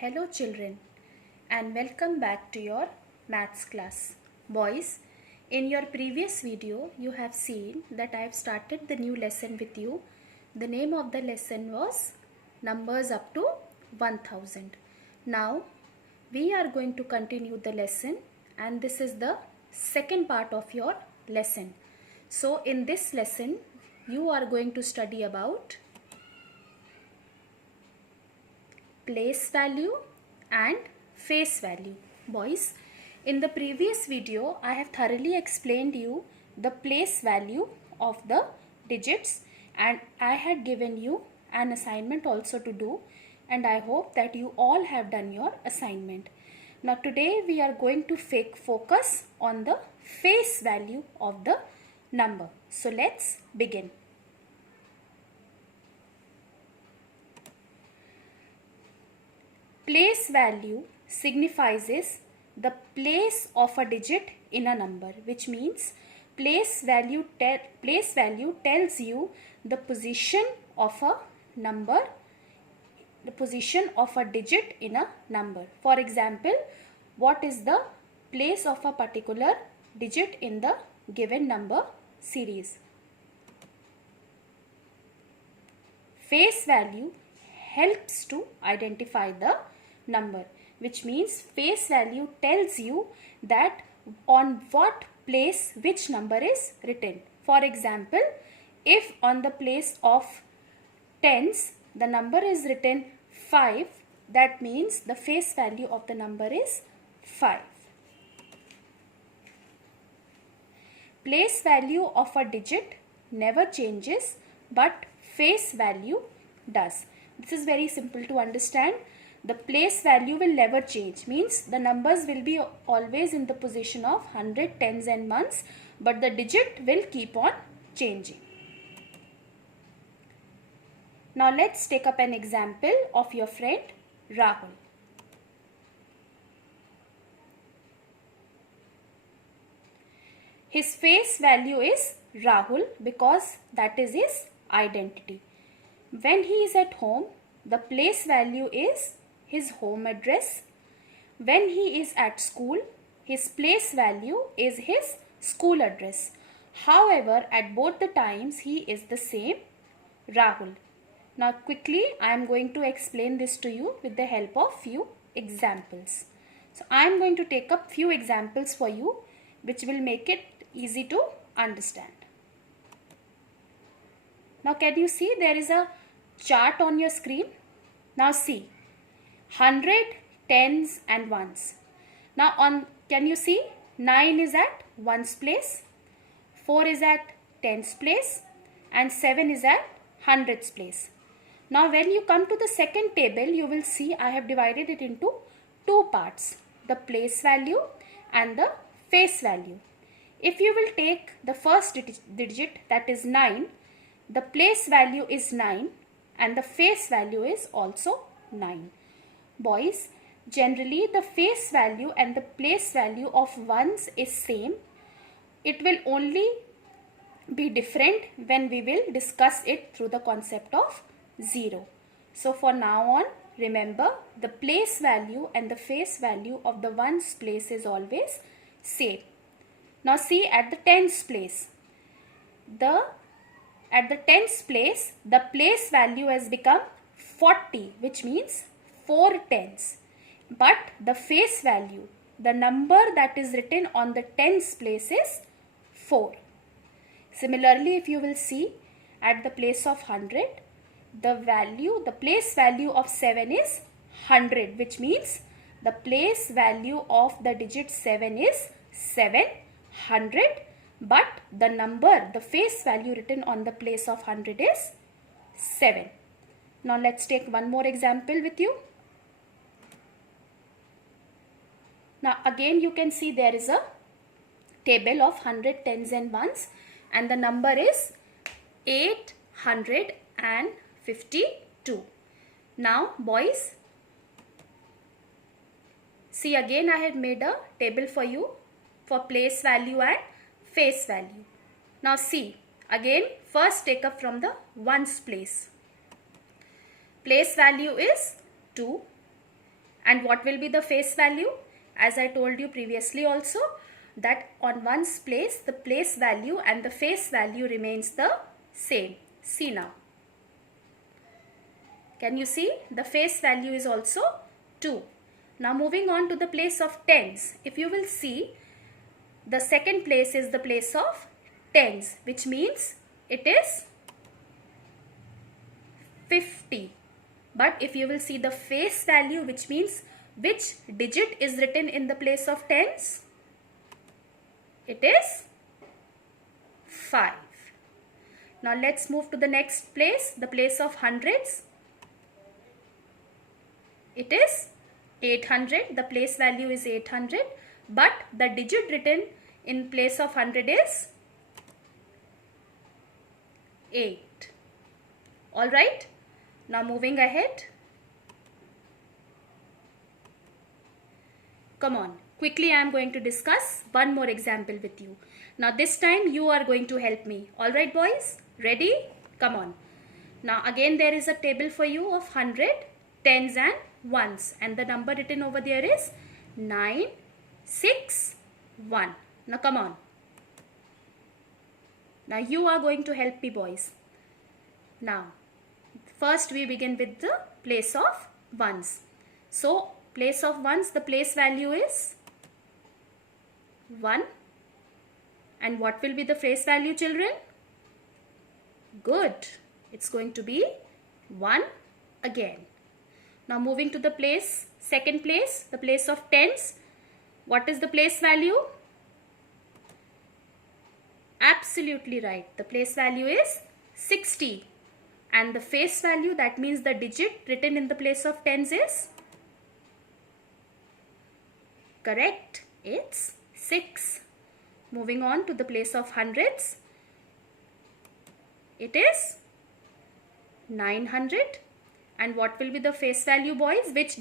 Hello children and welcome back to your maths class. Boys, in your previous video you have seen that I have started the new lesson with you. The name of the lesson was numbers up to 1000. Now we are going to continue the lesson and this is the second part of your lesson. So in this lesson you are going to study about place value and face value. Boys, in the previous video I have thoroughly explained you the place value of the digits and I had given you an assignment also to do, and I hope that you all have done your assignment. Now today we are going to focus on the face value of the number. So let's begin. Place value signifies the place of a digit in a number, which means place value tells you the position of a number, the position of a digit in a number. For example, what is the place of a particular digit in the given number series? Face value helps to identify the number, which means face value tells you that on what place which number is written. For example, if on the place of tens the number is written 5, that means the face value of the number is 5. Place value of a digit never changes, but face value does. This is very simple to understand. The place value will never change, means the numbers will be always in the position of 100, tens and ones, but the digit will keep on changing. Now let's take up an example of your friend Rahul. His face value is Rahul because that is his identity. When he is at home, the place value is his home address. When he is at school, his place value is his school address. However, at both the times he is the same, Rahul. Now quickly I am going to explain this to you with the help of few examples. So I am going to take up few examples for you which will make it easy to understand. Now can you see there is a chart on your screen? Now see 100, tens and ones. Now can you see 9 is at ones place, 4 is at tens place and 7 is at hundreds place. Now when you come to the second table, you will see I have divided it into two parts, the place value and the face value. If you will take the first digit, that is 9, the place value is 9 and the face value is also 9. Boys, generally the face value and the place value of ones is same. It will only be different when we will discuss it through the concept of 0. So for now on, remember the place value and the face value of the ones place is always same. Now see at the tens place. At the tens place, the place value has become 40, which means 4 tens. But the face value, the number that is written on the tens place is 4. Similarly, if you will see at the place of 100, the place value of 7 is 100, which means the place value of the digit 7 is 700, but the face value written on the place of 100 is 7. Now let's take one more example with you. Now again you can see there is a table of 100, tens and ones and the number is 852. Now boys, see again I had made a table for you for place value and face value. Now see, again first take up from the ones place. Place value is 2, And what will be the face value? As I told you previously also, that on ones place, the place value and the face value remains the same. See now. Can you see? The face value is also 2. Now moving on to the place of tens. If you will see, the second place is the place of tens, which means it is 50. But if you will see the face value, which means which digit is written in the place of tens, it is 5. Now let's move to the next place, the place of hundreds. It is 800. The place value is 800, but the digit written in place of 100 is 8. Alright. Now moving ahead. Come on. Quickly I am going to discuss one more example with you. Now this time you are going to help me. Alright boys? Ready? Come on. Now again there is a table for you of 100, tens and ones. And the number written over there is 961. Now come on. Now you are going to help me boys. Now first we begin with the place of ones. So place of ones, the place value is 1. And what will be the face value, children? Good. It's going to be 1 again. Now moving to the place, second place, the place of tens. What is the place value? Absolutely right. The place value is 60. And the face value, that means the digit written in the place of tens is? Correct. It's 6. Moving on to the place of hundreds. It is 900. And what will be the face value, boys? Which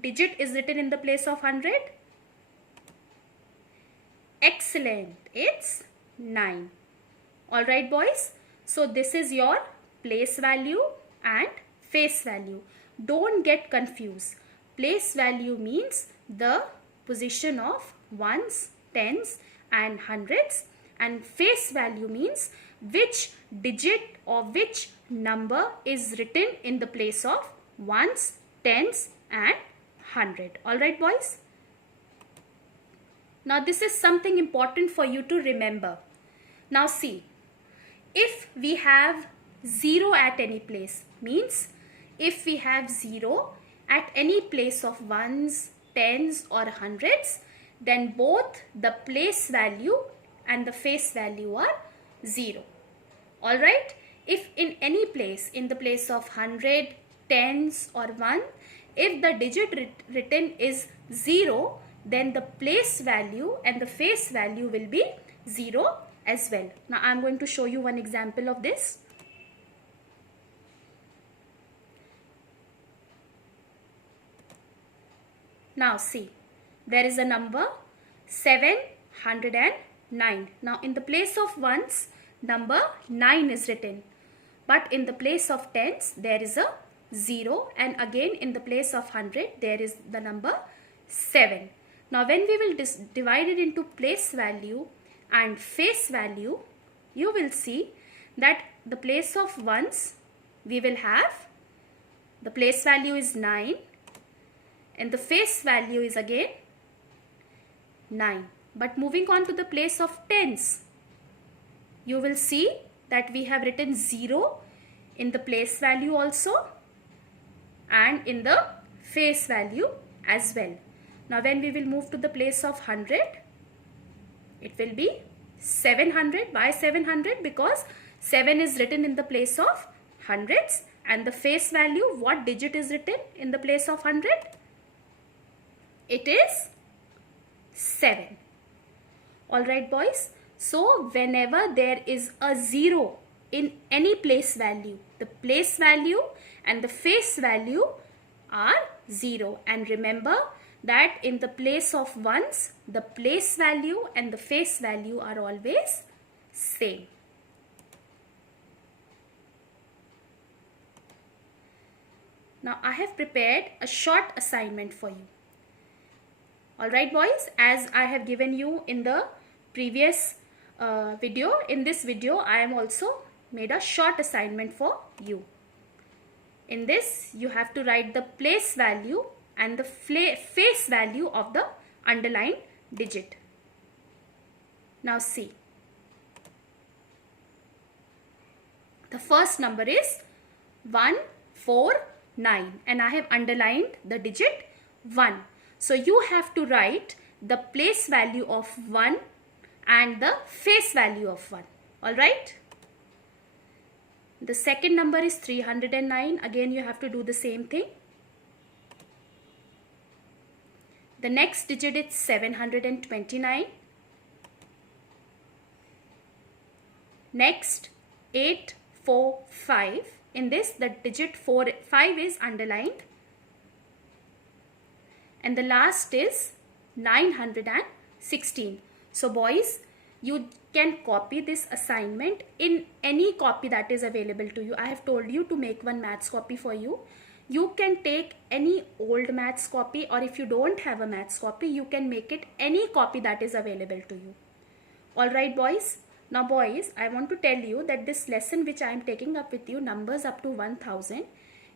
digit is written in the place of 100? Excellent. It's 9. Alright, boys. So this is your place value and face value. Don't get confused. Place value means the position of ones, tens and hundreds, and face value means which digit or which number is written in the place of ones, tens and 100. Alright boys. Now this is something important for you to remember. Now see, if we have 0 at any place, means if we have 0 at any place of ones, tens or hundreds, then both the place value and the face value are 0. Alright. If in any place, in the place of 100, tens or 1, if the digit written is 0, then the place value and the face value will be 0 as well. Now I am going to show you one example of this. Now see, there is a number 709. Now in the place of ones, number 9 is written. But in the place of tens, there is a 0. And again in the place of 100, there is the number 7. Now when we will divide it into place value and face value, you will see that the place of ones, we will have, the place value is 9. And the face value is again 9. But moving on to the place of tens, you will see that we have written 0 in the place value also and in the face value as well. Now when we will move to the place of 100, it will be 700. Why 700? Because 7 is written in the place of hundreds, and the face value, what digit is written in the place of 100? It is 7. Alright boys. So whenever there is a 0 in any place value, the place value and the face value are 0. And remember that in the place of ones, the place value and the face value are always same. Now I have prepared a short assignment for you. Alright boys, as I have given you in the previous video, in this video I am also made a short assignment for you. In this you have to write the place value and the face value of the underlined digit. Now see, the first number is 149 and I have underlined the digit 1. So you have to write the place value of 1 and the face value of 1. Alright. The second number is 309. Again you have to do the same thing. The next digit is 729. Next 845. In this the digit 5 is underlined. And the last is 916. So boys, you can copy this assignment in any copy that is available to you. I have told you to make one maths copy for you. You can take any old maths copy, or if you don't have a maths copy, you can make it any copy that is available to you. Alright boys. Now boys, I want to tell you that this lesson which I am taking up with you, numbers up to 1000,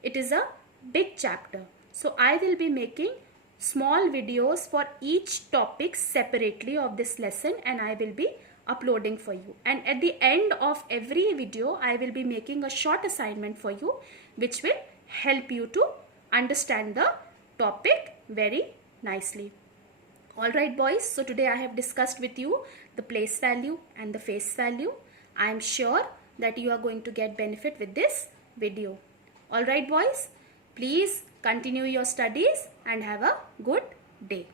it is a big chapter. So I will be making small videos for each topic separately of this lesson and I will be uploading for you. And at the end of every video, I will be making a short assignment for you which will help you to understand the topic very nicely. Alright boys, so today I have discussed with you the place value and the face value. I am sure that you are going to get benefit with this video. Alright boys, please continue your studies and have a good day.